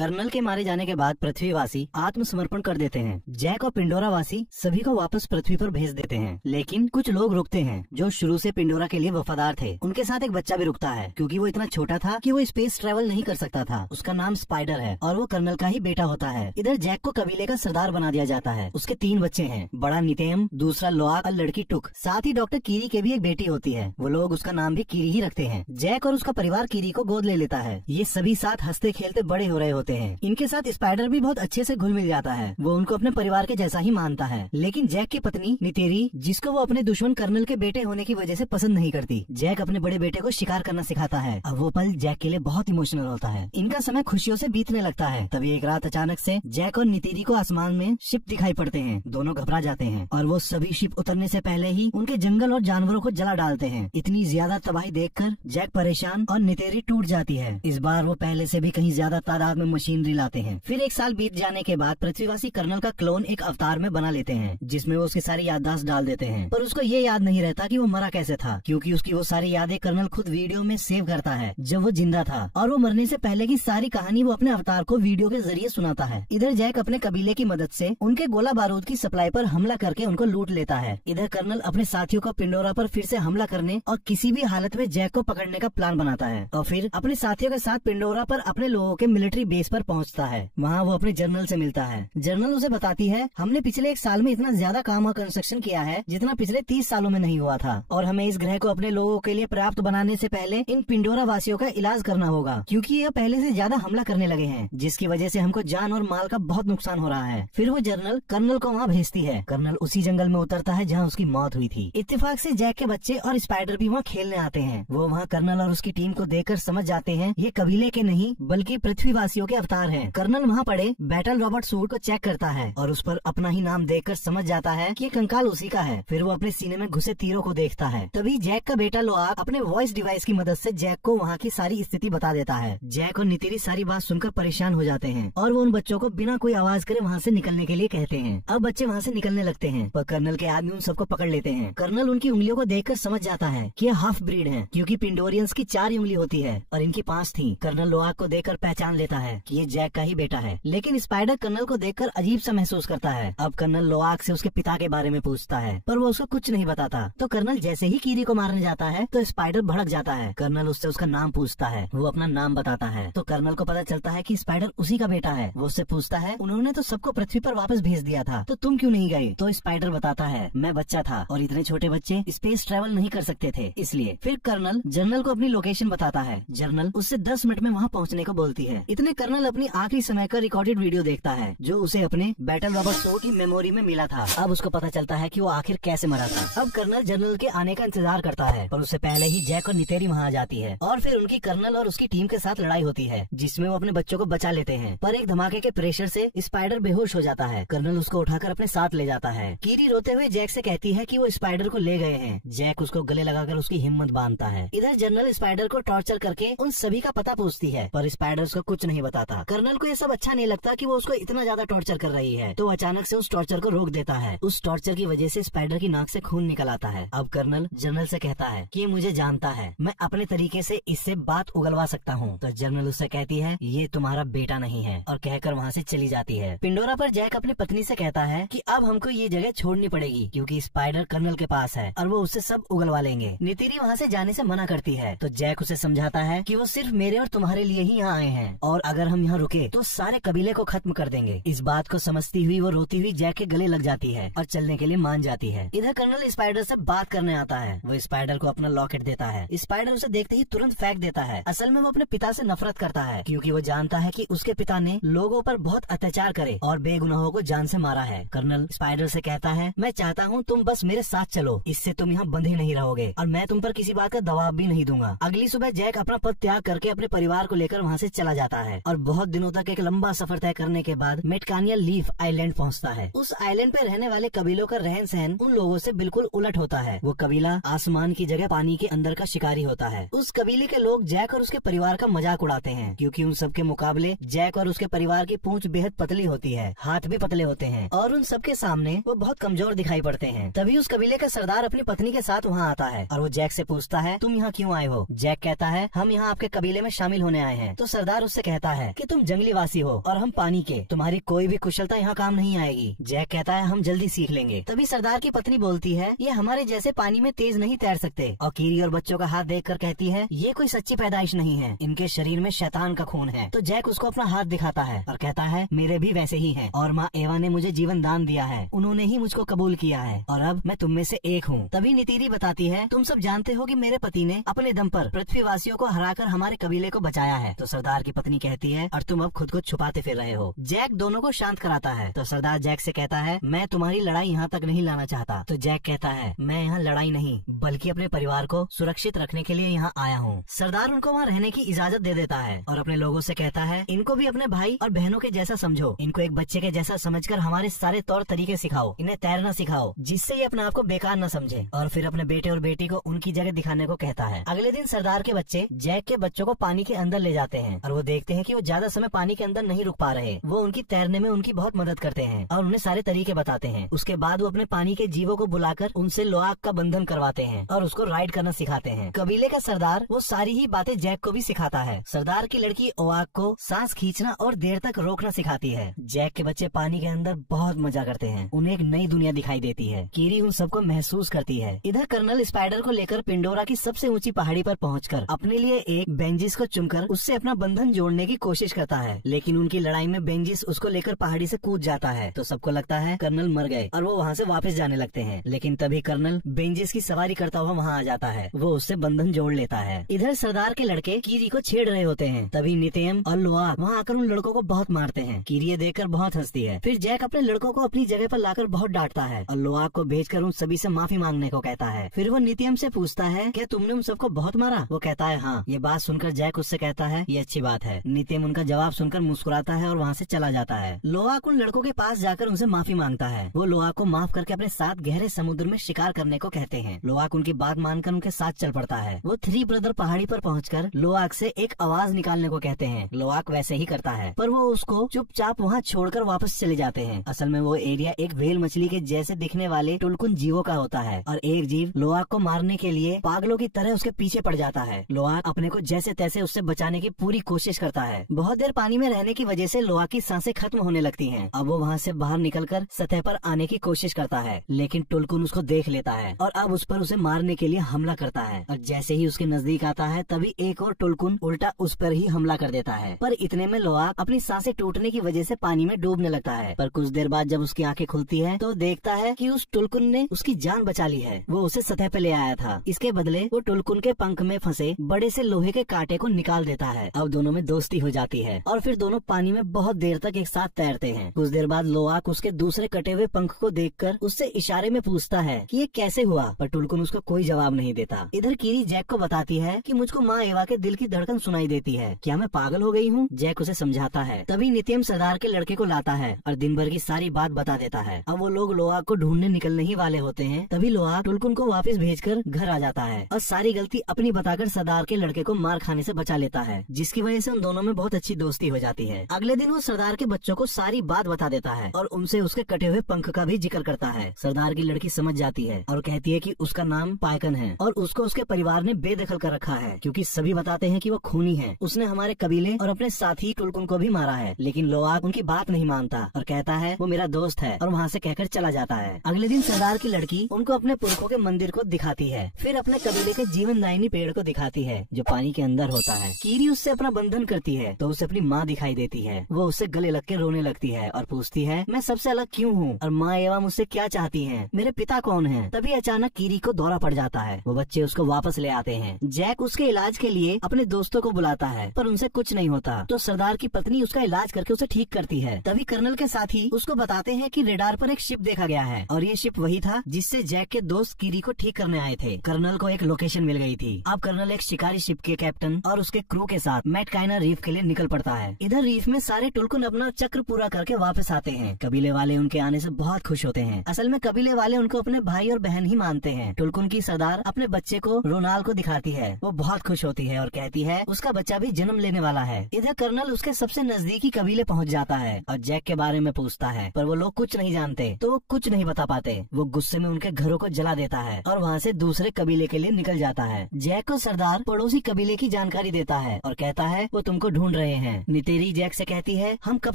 Colonel के मारे जाने के बाद पृथ्वीवासी आत्मसमर्पण कर देते हैं। जैक और पिंडोरा वासी सभी को वापस पृथ्वी पर भेज देते हैं, लेकिन कुछ लोग रुकते हैं जो शुरू से पिंडोरा के लिए वफादार थे। उनके साथ एक बच्चा भी रुकता है क्योंकि वो इतना छोटा था कि वो स्पेस ट्रेवल नहीं कर सकता था। उसका नाम स्पाइडर है और वो कर्नल का ही बेटा होता है। इधर जैक को कबीले का सरदार बना दिया जाता है। उसके 3 बच्चे हैं, बड़ा नितेम, दूसरा लोआक और लड़की टुक। साथ ही डॉक्टर कीरी के भी एक बेटी होती है। वो लोग उसका नाम भी कीरी ही रखते हैं। जैक और उसका परिवार कीरी को गोद ले लेता है। ये सभी साथ हंसते खेलते बड़े हो रहे होते हैं। इनके साथ स्पाइडर भी बहुत अच्छे से घुल मिल जाता है। वो उनको अपने परिवार के जैसा ही मानता है। लेकिन जैक की पत्नी नितेरी, जिसको वो अपने दुश्मन कर्नल के बेटे होने की वजह से पसंद नहीं करती। जैक अपने बड़े बेटे को शिकार करना सिखाता है। अब वो पल जैक के लिए बहुत इमोशनल होता है। इनका समय खुशियों से बीतने लगता है। तभी एक रात अचानक से जैक और नितेरी को आसमान में शिप दिखाई पड़ते हैं। दोनों घबरा जाते हैं और वो सभी शिप उतरने से पहले ही उनके जंगल और जानवरों को जला डालते हैं। इतनी ज्यादा तबाही देखकर जैक परेशान और नितेरी टूट जाती है। इस बार वो पहले से भी कहीं ज्यादा तादाद में मशीनरी लाते हैं। फिर 1 साल बीत जाने के बाद पृथ्वीवासी कर्नल का क्लोन एक अवतार में बना लेते हैं, जिसमें वो उसकी सारी याददाश्त डाल देते हैं। पर उसको ये याद नहीं रहता कि वो मरा कैसे था, क्योंकि उसकी वो सारी यादें कर्नल खुद वीडियो में सेव करता है जब वो जिंदा था। और वो मरने से पहले की सारी कहानी वो अपने अवतार को वीडियो के जरिए सुनाता है। इधर जैक अपने कबीले की मदद से उनके गोला बारूद की सप्लाई पर हमला करके उनको लूट लेता है। इधर कर्नल अपने साथियों को पिंडोरा पर फिर से हमला करने और किसी भी हालत में जैक को पकड़ने का प्लान बनाता है और फिर अपने साथियों के साथ पिंडोरा पर अपने लोगों के मिलिट्री बेस पर पहुंचता है। वहां वो अपने जनरल से मिलता है। जनरल उसे बताती है, हमने पिछले 1 साल में इतना ज्यादा काम और कंस्ट्रक्शन किया है जितना पिछले 30 सालों में नहीं हुआ था, और हमें इस ग्रह को अपने लोगों के लिए पर्याप्त बनाने से पहले इन पिंडोरा वासियों का इलाज करना होगा, क्योंकि यह पहले से ज्यादा हमला करने लगे हैं, जिसकी वजह से हमको जान और माल का बहुत नुकसान हो रहा है। फिर वो जनरल कर्नल को वहाँ भेजती है। कर्नल उसी जंगल में उतरता है जहाँ उसकी मौत हुई थी। इत्तेफाक से जैक के बच्चे और स्पाइडर भी वहाँ खेलने आते हैं। वो वहाँ कर्नल और उसकी टीम को देखकर समझ जाते हैं ये कबीले के नहीं बल्कि पृथ्वीवासियों के अवतार हैं। कर्नल वहाँ पड़े बैटल रॉबर्ट सूट को चेक करता है और उस पर अपना ही नाम देखकर समझ जाता है कि ये कंकाल उसी का है। फिर वो अपने सीने में घुसे तीरों को देखता है। तभी जैक का बेटा लोआक अपने वॉइस डिवाइस की मदद से जैक को वहाँ की सारी स्थिति बता देता है। जैक और नितेरी सारी बात सुनकर परेशान हो जाते हैं और वो उन बच्चों को बिना कोई आवाज करे वहाँ से निकलने के लिए कहते हैं। अब बच्चे वहाँ से निकलने लगते हैं, पर कर्नल के आदमी उन सबको पकड़ लेते हैं। कर्नल उनकी उंगलियों को देखकर समझ जाता है कि ये हाफ ब्रीड हैं, क्योंकि पिंडोरियंस की 4 उंगली होती है और इनकी 5 थी। कर्नल लोआक को देखकर पहचान लेता है कि ये जैक का ही बेटा है, लेकिन स्पाइडर कर्नल को देखकर अजीब सा महसूस करता है। अब कर्नल लोआक से उसके पिता के बारे में पूछता है, पर वो उसको कुछ नहीं बताता। तो कर्नल जैसे ही कीरी को मारने जाता है तो स्पाइडर भड़क जाता है। कर्नल उससे उसका नाम पूछता है। वो अपना नाम बताता है तो कर्नल को पता चलता है कि स्पाइडर उसी का बेटा है। वो उससे पूछता है, उन्होंने तो सबको पृथ्वी पर वापस भेज दिया था, तो तुम क्यों नहीं गए? तो स्पाइडर बताता है, मैं बच्चा था और इतने छोटे बच्चे स्पेस ट्रेवल नहीं कर सकते थे, इसलिए। फिर कर्नल जनरल को अपनी लोकेशन बताता है। जनरल उससे 10 मिनट में वहाँ पहुँचने को बोलती है। इतने कर्नल अपनी आखिरी समय का रिकॉर्डेड वीडियो देखता है जो उसे अपने बैटल रॉबर्ट सूट की मेमोरी में मिला था। अब उसको पता चलता है कि वो आखिर कैसे मरा था। अब कर्नल जनरल के आने का इंतजार करता है, पर उससे पहले ही जैक और नितेरी वहाँ आ जाती है और फिर उनकी कर्नल और उसकी टीम के साथ लड़ाई होती है, जिसमें वो अपने बच्चों को बचा लेते हैं। पर एक धमाके के प्रेशर से स्पाइडर बेहोश हो जाता है। कर्नल उसको उठाकर अपने साथ ले जाता है। कीरी रोते हुए जैक से कहती है कि वो स्पाइडर को ले गए हैं। जैक उसको गले लगाकर उसकी हिम्मत बांधता है। इधर जनरल स्पाइडर को टॉर्चर करके उन सभी का पता पूछती है, पर स्पाइडर उसको कुछ नहीं बताता। कर्नल को ये सब अच्छा नहीं लगता कि वो उसको इतना ज्यादा टॉर्चर कर रही है, तो अचानक से उस टॉर्चर को रोक देता है। उस टॉर्चर की वजह से स्पाइडर की नाक से खून निकल आता है। अब कर्नल जनरल से कहता है कि ये मुझे जानता है, मैं अपने तरीके से इससे बात उगलवा सकता हूँ। तो जनरल उससे कहती है, ये तुम्हारा बेटा नहीं है, और कहकर वहाँ से चली जाती है। पिंडोरा पर जैक अपनी पत्नी से कहता है कि अब हमको ये जगह छोड़नी पड़ेगी, क्योंकि स्पाइडर कर्नल के पास है और वो उससे सब उगलवा लेंगे। नितेरी वहाँ से जाने से मना करती है, तो जैक उसे समझाता है कि वो सिर्फ मेरे और तुम्हारे लिए ही यहाँ आए हैं, और अगर हम यहाँ रुके तो सारे कबीले को खत्म कर देंगे। इस बात को समझती हुई वो रोती हुई जैक के गले लग जाती है और चलने के लिए मान जाती है। इधर कर्नल स्पाइडर से बात करने आता है। वो स्पाइडर को अपना लॉकेट देता है। स्पाइडर उसे देखते ही तुरंत फेंक देता है। असल में वो अपने पिता से नफरत करता है, क्योंकि वो जानता है कि उसके पिता ने लोगों पर बहुत अत्याचार करे और बेगुनाहों को जान से मारा है। कर्नल स्पाइडर से कहता है, मैं चाहता हूँ तुम बस मेरे साथ चलो, इससे तुम यहाँ बंधे नहीं रहोगे और मैं तुम पर किसी बात का दबाव भी नहीं दूंगा। अगली सुबह जैक अपना पद त्याग करके अपने परिवार को लेकर वहाँ से चला जाता है और बहुत दिनों तक एक लंबा सफर तय करने के बाद मेटकानिया लीफ आइलैंड पहुँचता है। उस आइलैंड पे रहने वाले कबीलों का रहन सहन उन लोगों से बिल्कुल उलट होता है। वो कबीला आसमान की जगह पानी के अंदर का शिकारी होता है। उस कबीले के लोग जैक और उसके परिवार का मजाक उड़ाते हैं, क्योंकि उन सबके मुकाबले जैक और उसके परिवार की पूंछ बेहद पतली होती है, हाथ भी पतले होते हैं और उन सबके सामने वो बहुत कमजोर दिखाई पड़ते हैं। तभी उस कबीले का सरदार अपनी पत्नी के साथ वहाँ आता है और वो जैक से पूछता है, तुम यहाँ क्यों आए हो? जैक कहता है, हम यहाँ आपके कबीले में शामिल होने आए हैं। तो सरदार उससे कहता है, है कि तुम जंगली वासी हो और हम पानी के, तुम्हारी कोई भी कुशलता यहाँ काम नहीं आएगी। जैक कहता है हम जल्दी सीख लेंगे। तभी सरदार की पत्नी बोलती है ये हमारे जैसे पानी में तेज नहीं तैर सकते। और कीरी और बच्चों का हाथ देखकर कहती है ये कोई सच्ची पैदाइश नहीं है, इनके शरीर में शैतान का खून है। तो जैक उसको अपना हाथ दिखाता है और कहता है मेरे भी वैसे ही हैं और माँ एवा ने मुझे जीवन दान दिया है, उन्होंने ही मुझको कबूल किया है और अब मैं तुम में से एक हूँ। तभी नीतीरी बताती है तुम सब जानते हो कि मेरे पति ने अपने दम पर पृथ्वीवासियों को हराकर हमारे कबीले को बचाया है। तो सरदार की पत्नी कहती है और तुम अब खुद को छुपाते फिर रहे हो। जैक दोनों को शांत कराता है। तो सरदार जैक से कहता है मैं तुम्हारी लड़ाई यहाँ तक नहीं लाना चाहता। तो जैक कहता है मैं यहाँ लड़ाई नहीं बल्कि अपने परिवार को सुरक्षित रखने के लिए यहाँ आया हूँ। सरदार उनको वहाँ रहने की इजाजत दे देता है और अपने लोगों से कहता है इनको भी अपने भाई और बहनों के जैसा समझो, इनको एक बच्चे के जैसा समझकर हमारे सारे तौर तरीके सिखाओ, इन्हें तैरना सिखाओ जिससे ये अपने आप को बेकार न समझे। और फिर अपने बेटे और बेटी को उनकी जगह दिखाने को कहता है। अगले दिन सरदार के बच्चे जैक के बच्चों को पानी के अंदर ले जाते हैं और वो देखते हैं कि वो ज्यादा समय पानी के अंदर नहीं रुक पा रहे। वो उनकी तैरने में उनकी बहुत मदद करते हैं और उन्हें सारे तरीके बताते हैं। उसके बाद वो अपने पानी के जीवों को बुलाकर उनसे लोआक का बंधन करवाते हैं और उसको राइड करना सिखाते हैं। कबीले का सरदार वो सारी ही बातें जैक को भी सिखाता है। सरदार की लड़की ओआक को सांस खींचना और देर तक रोकना सिखाती है। जैक के बच्चे पानी के अंदर बहुत मजा करते हैं, उन्हें एक नई दुनिया दिखाई देती है। कीरी उन सबको महसूस करती है। इधर कर्नल स्पाइडर को लेकर पिंडोरा की सबसे ऊंची पहाड़ी पर पहुंचकर अपने लिए एक बेंजिस को चुनकर उससे अपना बंधन जोड़ने की कोशिश करता है, लेकिन उनकी लड़ाई में बेंजिस उसको लेकर पहाड़ी से कूद जाता है। तो सबको लगता है कर्नल मर गए और वो वहाँ से वापस जाने लगते हैं, लेकिन तभी कर्नल बेंजिस की सवारी करता हुआ वहाँ आ जाता है। वो उससे बंधन जोड़ लेता है। इधर सरदार के लड़के कीरी को छेड़ रहे होते हैं। तभी नितेम और लोआक वहाँ आकर उन लड़कों को बहुत मारते हैं। कीरी ये देखकर बहुत हंसती है। फिर जैक अपने लड़कों को अपनी जगह पर लाकर बहुत डांटता है और लोआक को भेजकर उन सभी से माफी मांगने को कहता है। फिर वो नितेम से पूछता है क्या तुमने उन सबको बहुत मारा? वो कहता है हाँ। ये बात सुनकर जैक उससे कहता है ये अच्छी बात है। नितेम उनका जवाब सुनकर मुस्कुराता है और वहाँ से चला जाता है। लोआक उन लड़कों के पास जाकर उनसे माफी मांगता है। वो लोआक को माफ करके अपने साथ गहरे समुद्र में शिकार करने को कहते हैं। लोआक उनकी बात मानकर उनके साथ चल पड़ता है। वो थ्री ब्रदर पहाड़ी पर पहुंचकर लोआक से एक आवाज निकालने को कहते हैं। लोआक वैसे ही करता है, पर वो उसको चुपचाप वहाँ छोड़कर वापस चले जाते हैं। असल में वो एरिया एक व्हेल मछली के जैसे दिखने वाले टुलकुन जीवों का होता है और एक जीव लोआक को मारने के लिए पागलों की तरह उसके पीछे पड़ जाता है। लोआक अपने को जैसे तैसे उससे बचाने की पूरी कोशिश करता है। बहुत देर पानी में रहने की वजह से लोआक की सांसें खत्म होने लगती हैं। अब वो वहाँ से बाहर निकलकर सतह पर आने की कोशिश करता है, लेकिन टुलकुन उसको देख लेता है और अब उस पर उसे मारने के लिए हमला करता है। और जैसे ही उसके नजदीक आता है तभी एक और टुलकुन उल्टा उस पर ही हमला कर देता है। पर इतने में लोआक अपनी सांसें टूटने की वजह से पानी में डूबने लगता है। पर कुछ देर बाद जब उसकी आंखें खुलती है तो देखता है कि उस टुलकुन ने उसकी जान बचा ली है। वो उसे सतह पे ले आया था। इसके बदले वो टुलकुन के पंख में फंसे बड़े से लोहे के कांटे को निकाल देता है। अब दोनों में दोस्ती हो जाती है और फिर दोनों पानी में बहुत देर तक एक साथ तैरते हैं। कुछ देर बाद लोआक उसके दूसरे कटे हुए पंख को देखकर उससे इशारे में पूछता है कि ये कैसे हुआ, पर टुलकुन उसको कोई जवाब नहीं देता। इधर कीरी जैक को बताती है कि मुझको माँ एवा के दिल की धड़कन सुनाई देती है, क्या मैं पागल हो गई हूँ? जैक उसे समझाता है। तभी नित्यम सरदार के लड़के को लाता है और दिन भर की सारी बात बता देता है। अब वो लोग लोआक को ढूंढने निकलने ही वाले होते हैं। तभी लोआक टुलकुन को वापस भेजकर घर आ जाता है और सारी गलती अपनी बताकर सरदार के लड़के को मार खाने से बचा लेता है, जिसकी वजह से उन दोनों में बहुत अच्छी दोस्ती हो जाती है। अगले दिन वो सरदार के बच्चों को सारी बात बता देता है और उनसे उसके कटे हुए पंख का भी जिक्र करता है। सरदार की लड़की समझ जाती है और कहती है कि उसका नाम पायकन है और उसको उसके परिवार ने बेदखल कर रखा है, क्योंकि सभी बताते हैं कि वो खूनी है। उसने हमारे कबीले और अपने साथी टुलकुन को भी मारा है। लेकिन लोआक उनकी बात नहीं मानता और कहता है वो मेरा दोस्त है और वहाँ से कहकर चला जाता है। अगले दिन सरदार की लड़की उनको अपने पुरखों के मंदिर को दिखाती है, फिर अपने कबीले के जीवनदायिनी पेड़ को दिखाती है जो पानी के अंदर होता है। कीरी उससे अपना बंधन करती है तो उसे अपनी माँ दिखाई देती है। वो उससे गले लग के रोने लगती है और पूछती है मैं सबसे अलग क्यों हूँ और माँ एवा मुझसे क्या चाहती है, मेरे पिता कौन है? तभी अचानक कीरी को दौरा पड़ जाता है। वो बच्चे उसको वापस ले आते हैं। जैक उसके इलाज के लिए अपने दोस्तों को बुलाता है, पर उनसे कुछ नहीं होता। तो सरदार की पत्नी उसका इलाज करके उसे ठीक करती है। तभी कर्नल के साथी उसको बताते हैं कि रेडार पर एक शिप देखा गया है और ये शिप वही था जिससे जैक के दोस्त कीरी को ठीक करने आए थे। कर्नल को एक लोकेशन मिल गई थी। अब कर्नल एक शिकारी शिप के कैप्टन और उसके क्रू के साथ मैटकाइना रीफ के लिए निकल पड़ता है। इधर रीफ में सारे टुलकुन अपना चक्र पूरा करके वापस आते हैं। कबीले वाले उनके आने से बहुत खुश होते हैं। असल में कबीले वाले उनको अपने भाई और बहन ही मानते हैं। टुलकुन की सरदार अपने बच्चे को रोनाल को दिखाती है। वो बहुत खुश होती है और कहती है उसका बच्चा भी जन्म लेने वाला है। इधर कर्नल उसके सबसे नजदीकी कबीले पहुंच जाता है और जैक के बारे में पूछता है, पर वो लोग कुछ नहीं जानते तो वो कुछ नहीं बता पाते। वो गुस्से में उनके घरों को जला देता है और वहाँ से दूसरे कबीले के लिए निकल जाता है। जैक को सरदार पड़ोसी कबीले की जानकारी देता है और कहता है वो तुमको ढूंढ ढूंढ रहे हैं। नितेरी जैक से कहती है, हम कब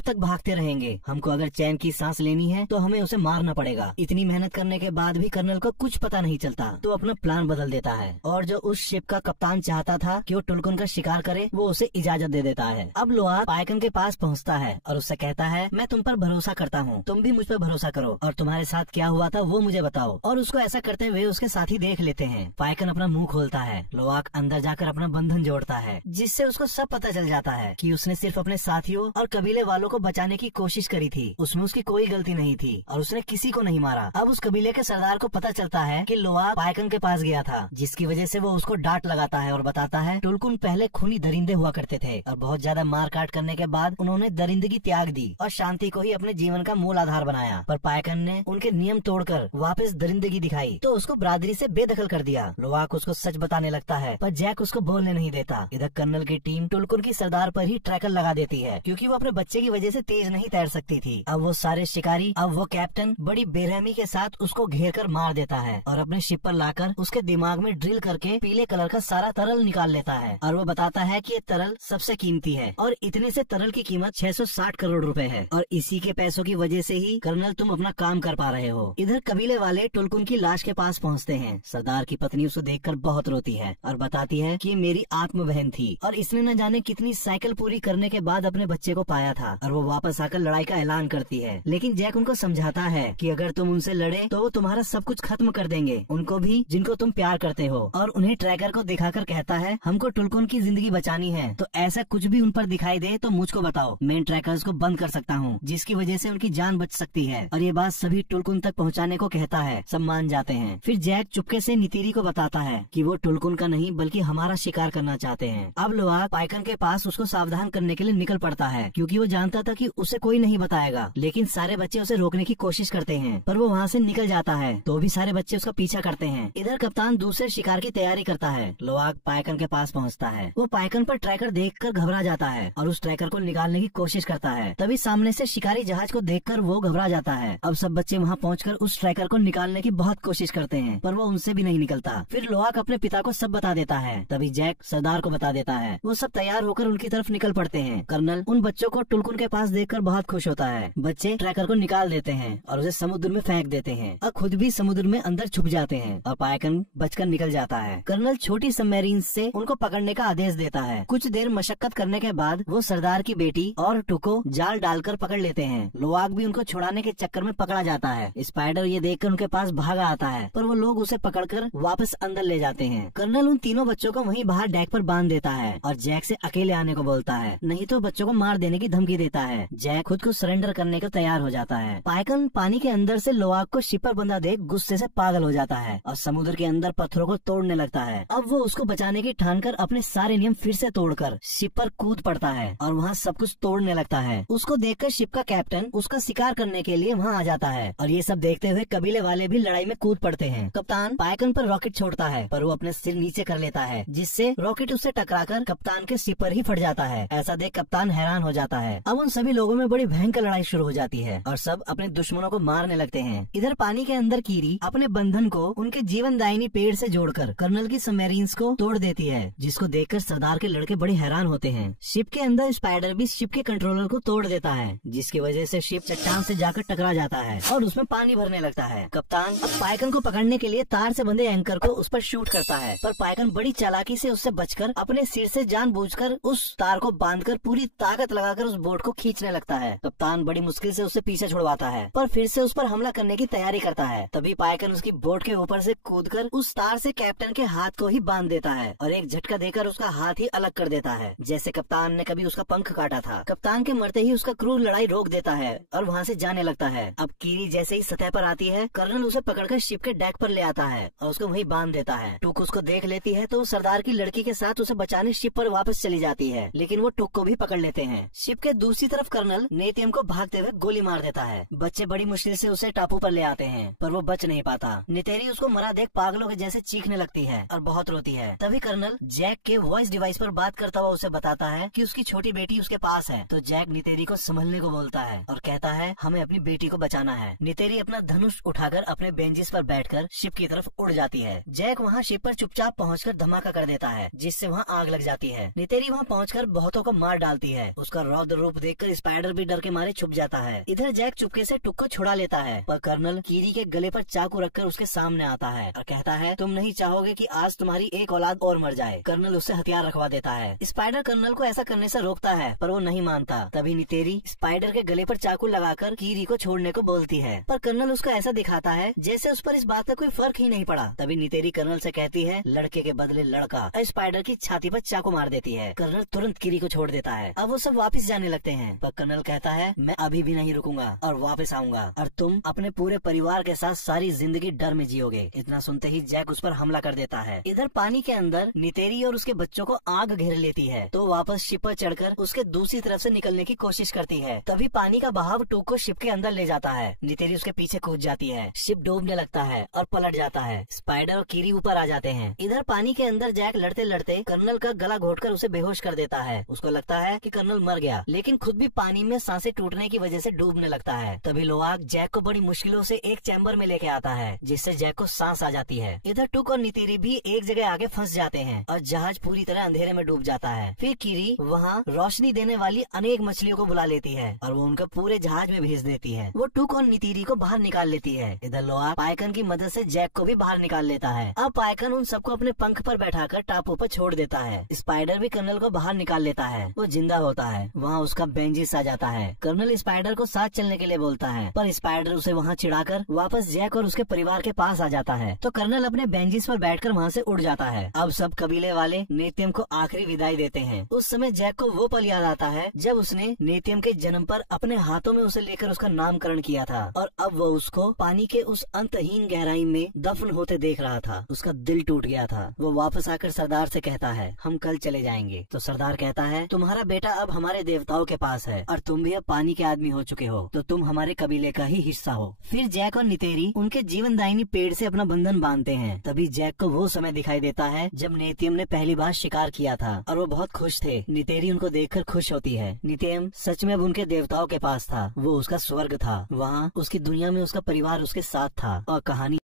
तक भागते रहेंगे, हमको अगर चैन की सांस लेनी है तो हमें उसे मारना पड़ेगा। इतनी मेहनत करने के बाद भी कर्नल को कुछ पता नहीं चलता तो अपना प्लान बदल देता है और जो उस शिप का कप्तान चाहता था कि वो टुलकुन का शिकार करे, वो उसे इजाजत दे देता है। अब लोआक पाइकन के पास पहुँचता है और उससे कहता है, मैं तुम पर भरोसा करता हूँ, तुम भी मुझ पर भरोसा करो और तुम्हारे साथ क्या हुआ था वो मुझे बताओ। और उसको ऐसा करते हुए उसके साथी देख लेते हैं। पाइकन अपना मुंह खोलता है, लोआक अंदर जाकर अपना बंधन जोड़ता है, जिससे उसको सब पता चल जाता है कि उसने सिर्फ अपने साथियों और कबीले वालों को बचाने की कोशिश करी थी, उसमें उसकी कोई गलती नहीं थी और उसने किसी को नहीं मारा। अब उस कबीले के सरदार को पता चलता है कि लोआक पाइकन के पास गया था, जिसकी वजह से वो उसको डांट लगाता है और बताता है टुलकुन पहले खूनी दरिंदे हुआ करते थे और बहुत ज्यादा मार काट करने के बाद उन्होंने दरिंदगी त्याग दी और शांति को ही अपने जीवन का मूल आधार बनाया। पर पाइकन ने उनके नियम तोड़कर वापस दरिंदगी दिखाई तो उसको बरादरी से बेदखल कर दिया। लोआक उसको सच बताने लगता है पर जैक उसको बोलने नहीं देता। इधर कर्नल की टीम टुलकुन की सरदार पर ही ट्रैकर लगा देती है, क्योंकि वो अपने बच्चे की वजह से तेज नहीं तैर सकती थी। अब वो सारे शिकारी, अब वो कैप्टन बड़ी बेरहमी के साथ उसको घेर कर मार देता है और अपने शिप पर लाकर उसके दिमाग में ड्रिल करके पीले कलर का सारा तरल निकाल लेता है और वो बताता है कि ये तरल सबसे कीमती है और इतने से तरल की कीमत 660 करोड़ रुपए है और इसी के पैसों की वजह से ही कर्नल तुम अपना काम कर पा रहे हो। इधर कबीले वाले टुलकुन की लाश के पास पहुंचते हैं। सरदार की पत्नी उसे देखकर बहुत रोती है और बताती है कि मेरी आत्म बहन थी और इसने न जाने कितनी साइकिल पूरी करने के बाद अपने बच्चे को पाया था और वो वापस आकर लड़ाई का ऐलान करती है। लेकिन जैक उनको समझाता है कि अगर तुम उनसे लड़े तो वो तुम्हारा सब कुछ खत्म कर देंगे, उनको भी जिनको तुम प्यार करते हो। और उन्हें ट्रैकर को दिखाकर कहता है, हमको टुलकुन की जिंदगी बचानी है तो ऐसा कुछ भी उन पर दिखाई दे तो मुझको बताओ, मैं ट्रैकर्स को बंद कर सकता हूँ, जिसकी वजह से उनकी जान बच सकती है। और ये बात सभी टुलकुन तक पहुँचाने को कहता है। सब मान जाते हैं। फिर जैक चुपके से नितेरी को बताता है कि वो टुलकुन का नहीं बल्कि हमारा शिकार करना चाहते हैं। अब लोआक पाइकन के पास उसको सावधान करने के लिए निकल पड़ता है, क्योंकि वो जानता था कि उसे कोई नहीं बताएगा। लेकिन सारे बच्चे उसे रोकने की कोशिश करते हैं पर वो वहाँ से निकल जाता है तो भी सारे बच्चे उसका पीछा करते हैं। इधर कप्तान दूसरे शिकार की तैयारी करता है। लोआक पाइकन के पास पहुँचता है। वो पाइकन पर ट्रैकर देखकर घबरा जाता है और उस ट्रैकर को निकालने की कोशिश करता है। तभी सामने से शिकारी जहाज को देखकर वो घबरा जाता है। अब सब बच्चे वहाँ पहुंचकर उस ट्रैकर को निकालने की बहुत कोशिश करते हैं पर वो उनसे भी नहीं निकलता। फिर लोआक अपने पिता को सब बता देता है। तभी जैक सरदार को बता देता है। वो सब तैयार होकर उनकी तरफ निकल पड़ते हैं। कर्नल उन बच्चों को टुलकुन के पास देखकर बहुत खुश होता है। बच्चे ट्रैकर को निकाल देते हैं और उसे समुद्र में फेंक देते हैं और खुद भी समुद्र में अंदर छुप जाते हैं और पाइकन बचकर निकल जाता है। कर्नल छोटी सबमरीन से उनको पकड़ने का आदेश देता है। कुछ देर मशक्कत करने के बाद वो सरदार की बेटी और टुको जाल डालकर पकड़ लेते हैं। लोआक भी उनको छुड़ाने के चक्कर में पकड़ा जाता है। स्पाइडर ये देखकर उनके पास भागा आता है पर वो लोग उसे पकड़कर वापस अंदर ले जाते हैं। कर्नल उन तीनों बच्चों को वहीं बाहर डेक पर बांध देता है और जैक से अकेले आने को बोलता है, नहीं तो बच्चों को मार देने की धमकी देता है। जैक खुद को सरेंडर करने को तैयार हो जाता है। पाइकन पानी के अंदर से लोआक को शिप पर बंधा देख गुस्से से पागल हो जाता है और समुद्र के अंदर पत्थरों को तोड़ने लगता है। अब वो उसको बचाने की ठान कर अपने सारे नियम फिर से तोड़कर शिप पर कूद पड़ता है और वहाँ सब कुछ तोड़ने लगता है। उसको देखकर शिप का कैप्टन उसका शिकार करने के लिए वहाँ आ जाता है और ये सब देखते हुए कबीले वाले भी लड़ाई में कूद पड़ते हैं। कप्तान पाइकन पर रॉकेट छोड़ता है पर वो अपने सिर नीचे कर लेता है, जिससे रॉकेट उससे टकराकर कप्तान के सिर पर ही फट जाता है। ऐसा देख कप्तान हैरान हो जाता है। अब उन सभी लोगों में बड़ी भयंकर लड़ाई शुरू हो जाती है और सब अपने दुश्मनों को मारने लगते हैं। इधर पानी के अंदर कीरी अपने बंधन को उनके जीवनदायिनी पेड़ से जोड़कर कर्नल की सबमरीन्स को तोड़ देती है, जिसको देखकर सरदार के लड़के बड़े हैरान होते हैं। शिप के अंदर स्पाइडर भी शिप के कंट्रोलर को तोड़ देता है, जिसकी वजह से शिप चट्टान से जाकर टकरा जाता है और उसमें पानी भरने लगता है। कप्तान अब पाइकन को पकड़ने के लिए तार से बंधे एंकर को उस पर शूट करता है पर पाइकन बड़ी चालाकी से उससे बचकर अपने सिर से जानबूझकर उस तार को बांधकर पूरी ताकत लगाकर उस बोट को खींचने लगता है। कप्तान बड़ी मुश्किल से उससे पीछे छुड़वाता है पर फिर से उस पर हमला करने की तैयारी करता है। तभी पाइकन उसकी बोट के ऊपर से कूदकर उस तार से कैप्टन के हाथ को ही बांध देता है और एक झटका देकर उसका हाथ ही अलग कर देता है, जैसे कप्तान ने कभी उसका पंख काटा था। कप्तान के मरते ही उसका क्रूर लड़ाई रोक देता है और वहाँ से जाने लगता है। अब कीरी जैसे ही सतह पर आती है, कर्नल उसे पकड़कर शिप के डेक पर ले आता है और उसको वहीं बांध देता है। टुक उसको देख लेती है तो सरदार की लड़की के साथ उसे बचाने शिप पर वापस चली जाती है, लेकिन वो टुक को भी पकड़ लेते हैं। शिप के दूसरी तरफ कर्नल नेतियम को भागते हुए गोली मार देता है। बच्चे बड़ी मुश्किल से उसे टापू पर ले आते हैं पर वो बच नहीं पाता। नितेरी उसको मरा देख पागलों के जैसे चीखने लगती है और बहुत रोती है। तभी कर्नल जैक के वॉइस डिवाइस पर बात करता हुआ उसे बताता है कि उसकी छोटी बेटी उसके पास है। तो जैक नितेरी को संभलने को बोलता है और कहता है हमें अपनी बेटी को बचाना है। नितेरी अपना धनुष उठाकर अपने बेंचेस पर बैठकर शिप की तरफ उड़ जाती है। जैक वहाँ शिप पर चुपचाप पहुंचकर धमाका कर देता है, जिससे वहाँ आग लग जाती है। नितेरी वहाँ पहुंचकर बहुतों को मार डालती है। उसका रौद्र रूप देखकर स्पाइडर भी डर के मारे छुप जाता है। इधर जैक चुपके से टुक को छुड़ा लेता है, पर कर्नल कीरी के गले पर चाकू रखकर उसके सामने आता है और कहता है, तुम नहीं चाहोगे कि आज तुम्हारी एक औलाद और मर जाए। कर्नल उससे हथियार रखवा देता है। स्पाइडर कर्नल को ऐसा करने से रोकता है, पर वो नहीं मानता। तभी नीतेरी स्पाइडर के गले पर चाकू लगाकर कीरी को छोड़ने को बोलती है, पर कर्नल उसको ऐसा दिखाता है जैसे उस पर इस बात का कोई फर्क ही नहीं पड़ा। तभी नीतेरी कर्नल से कहती है, लड़के के बदले लड़का, और स्पाइडर की छाती पर चाकू मार देती है। कर्नल तुरंत कीरी को छोड़ देता है। अब वो सब वापस जाने लगते हैं, पर कर्नल कहता है, मैं अभी भी नहीं रुकूंगा और वापस आऊंगा, और तुम अपने पूरे परिवार के साथ सारी जिंदगी डर में जियोगे। इतना सुनते ही जैक उस पर हमला कर देता है। इधर पानी के अंदर नीतेरी और उसके बच्चों को आग घेर लेती है, तो वापस शिप पर चढ़कर उसके दूसरी तरफ से निकलने की कोशिश करती है। तभी पानी का बहाव टूक को शिप के अंदर ले जाता है। नीतेरी उसके पीछे कूद जाती है। शिप डूबने लगता है और पलट जाता है। स्पाइडर और कीरी ऊपर आ जाते हैं। इधर पानी के अंदर जैक लड़ते लड़ते कर्नल का गला घोटकर उसे बेहोश कर देता है। उसको लगता है कि कर्नल मर गया, लेकिन खुद भी पानी में सांसें टूटने की वजह से डूबने लगता है। तभी लोआक जैक को बड़ी मुश्किलों से एक चैम्बर में लेके आता है, जिससे जैक को सांस आ जाती है। इधर टुक और नीतेरी भी एक जगह आके फंस जाते हैं और जहाज पूरी तरह अंधेरे में डूब जाता है। फिर कीरी वहाँ रोशनी देने वाली अनेक मछलियों को बुला लेती है और वो उनका पूरे जहाज में भेज देती है। वो टुक और नीतेरी को बाहर निकाल लेती है। इधर लोआक पाइकन की मदद से जैक को भी बाहर निकाल लेता है। अब पाइकन उन सबको अपने पंख पर बैठाकर टापू पर छोड़ देता है। स्पाइडर भी कर्नल को बाहर निकाल लेता है। वो जिंदा होता है। वहाँ उसका बेंजिस आ जाता है। कर्नल स्पाइडर को साथ चलने के लिए बोलता है, पर स्पाइडर उसे वहाँ चिढ़ाकर वापस जैक और उसके परिवार के पास आ जाता है। तो कर्नल अपने बेंजिस पर बैठकर वहाँ से उड़ जाता है। अब सब कबीले वाले नेत्यम को आखिरी विदाई देते हैं। उस समय जैक को वो पल याद आता है जब उसने नेत्यम के जन्म पर अपने हाथों में उसे लेकर उसका नामकरण किया था, और अब वो उसको पानी के उस अंतहीन गहराई में दफन होते देख रहा था। उसका दिल टूट गया था। वो वापस आकर सरदार से कहता है, हम कल चले जाएंगे। तो सरदार कहता है, तुम्हारा बेटा अब हमारे देवताओं के पास है और तुम भी अब पानी के आदमी हो चुके हो, तो तुम हमारे कबीले का ही हिस्सा हो। फिर जैक और नीतेरी उनके जीवनदायिनी पेड़ से अपना बंधन बांधते हैं। तभी जैक को वो समय दिखाई देता है जब नेत्यम ने पहली बार शिकार किया था, और वो बहुत खुश थे। नीतेरी उनको देखकर खुश होती है। नित्यम सच में अब उनके देवताओं के पास था। वो उसका स्वर्ग था। वहाँ उसकी दुनिया में उसका परिवार उसके साथ था, और कहानी